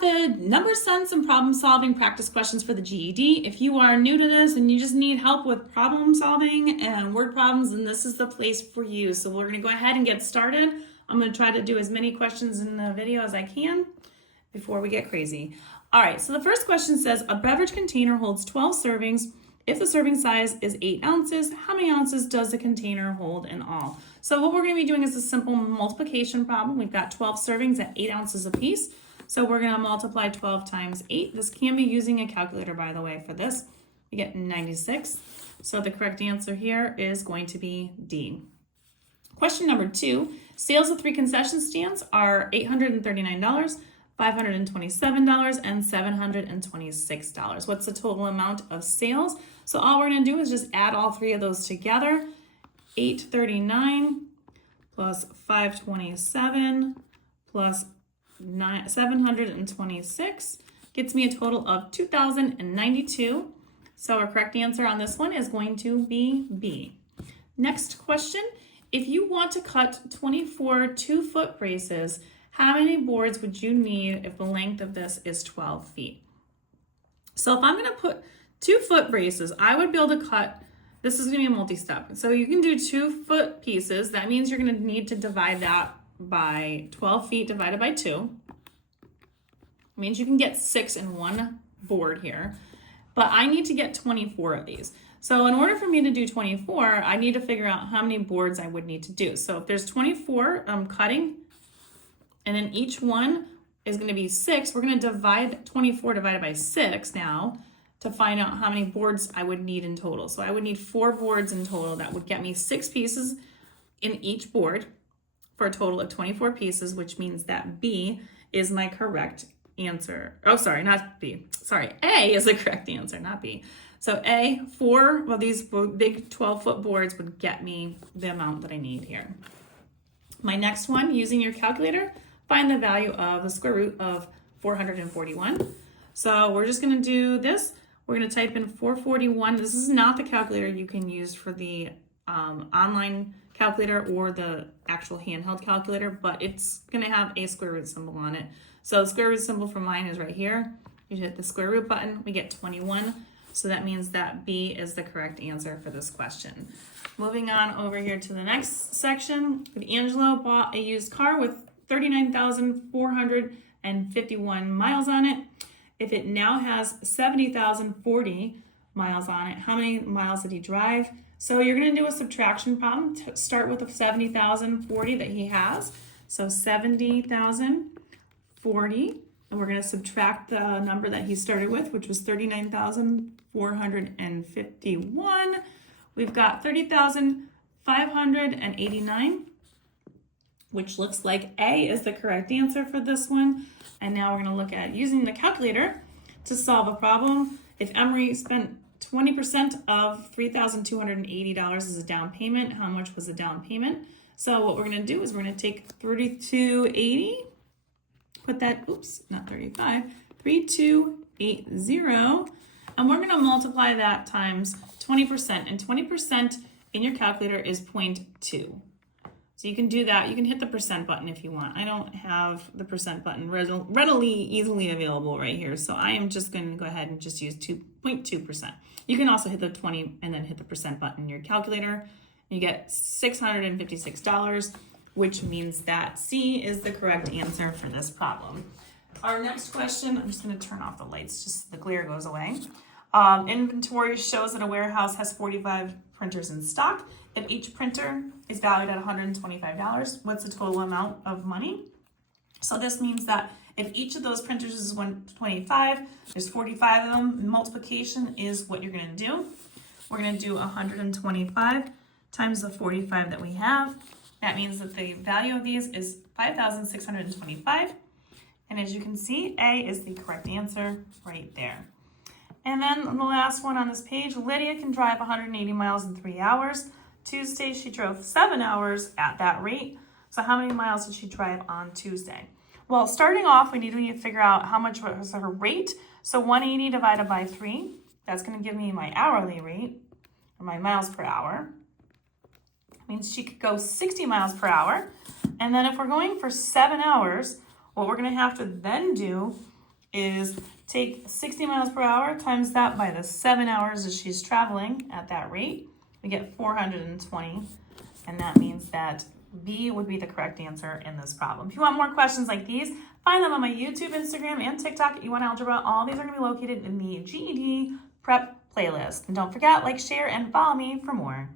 method, number sense, and problem solving practice questions for the GED. If you are new to this and you just need help with problem solving and word problems, then this is the place for you. So we're going to go ahead and get started. I'm going to try to do as many questions in the video as I can before we get crazy. All right, so the first question says, a beverage container holds 12 servings. If the serving size is 8 ounces, how many ounces does the container hold in all? So what we're going to be doing is a simple multiplication problem. We've got 12 servings at 8 ounces apiece. So we're going to multiply 12 times 8. This can be using a calculator, by the way, for this. We get 96. So the correct answer here is going to be D. Question number 2. Sales of 3 concession stands are $839, $527, and $726. What's the total amount of sales? So all we're going to do is just add all 3 of those together. 839 plus 527 plus 726 gets me a total of 2,092. So our correct answer on this one is going to be B. Next question. If you want to cut 24 2-foot braces, how many boards would you need if the length of this is 12 feet? So if I'm going to put 2-foot braces, I would be able to cut, this is going to be a multi-step. So you can do 2-foot pieces. That means you're going to need to divide that by 12 feet divided by 2. It means you can get 6 in one board here, but I need to get 24 of these. So in order for me to do 24, I need to figure out how many boards I would need to do. So if there's 24 cutting, and then each one is going to be 6, we're going to divide 24 divided by 6 now to find out how many boards I would need in total. So I would need 4 boards in total. That would get me 6 pieces in each board, for a total of 24 pieces, which means that B is my correct answer. Oh, sorry, not B. Sorry, A is the correct answer, not B. So A, 4 of these big 12-foot boards would get me the amount that I need here. My next one, using your calculator, find the value of the square root of 441. So we're just gonna do this. We're gonna type in 441. This is not the calculator you can use for the online calculator or the actual handheld calculator, but it's going to have a square root symbol on it. So the square root symbol for mine is right here. You hit the square root button, we get 21. So that means that B is the correct answer for this question. Moving on over here to the next section. If Angelo bought a used car with 39,451 miles on it, if it now has 70,040 miles on it, how many miles did he drive? So you're going to do a subtraction problem to start with the 70,040 that he has. So 70,040, and we're going to subtract the number that he started with, which was 39,451. We've got 30,589, which looks like A is the correct answer for this one. And now we're going to look at using the calculator to solve a problem. If Emery spent 20% of $3,280 as a down payment, how much was the down payment? So what we're going to do is we're going to take 3280, put that, oops, not 35, 3280, and we're going to multiply that times 20%, and 20% in your calculator is 0.2. So you can do that. You can hit the percent button if you want. I don't have the percent button readily, easily available right here. So I am just going to go ahead and just use 2.2%. You can also hit the 20 and then hit the percent button in your calculator. You get $656, which means that C is the correct answer for this problem. Our next question, I'm just going to turn off the lights just so the glare goes away. Inventory shows that a warehouse has 45 printers in stock. If each printer is valued at $125, what's the total amount of money? So this means that if each of those printers is $125, there's 45 of them. Multiplication is what you're going to do. We're going to do 125 times the 45 that we have. That means that the value of these is 5,625. And as you can see, A is the correct answer right there. And then the last one on this page, Lydia can drive 180 miles in 3 hours. Tuesday, she drove 7 hours at that rate. So how many miles did she drive on Tuesday? Well, starting off, we need to figure out how much was her rate. So 180 divided by 3, that's going to give me my hourly rate, or my miles per hour. It means she could go 60 miles per hour. And then if we're going for 7 hours, what we're going to have to then do is take 60 miles per hour, times that by the 7 hours that she's traveling at that rate. We get 420, and that means that B would be the correct answer in this problem. If you want more questions like these, find them on my YouTube, Instagram, and TikTok at U1 Algebra. All these are going to be located in the GED Prep playlist. And don't forget, like, share, and follow me for more.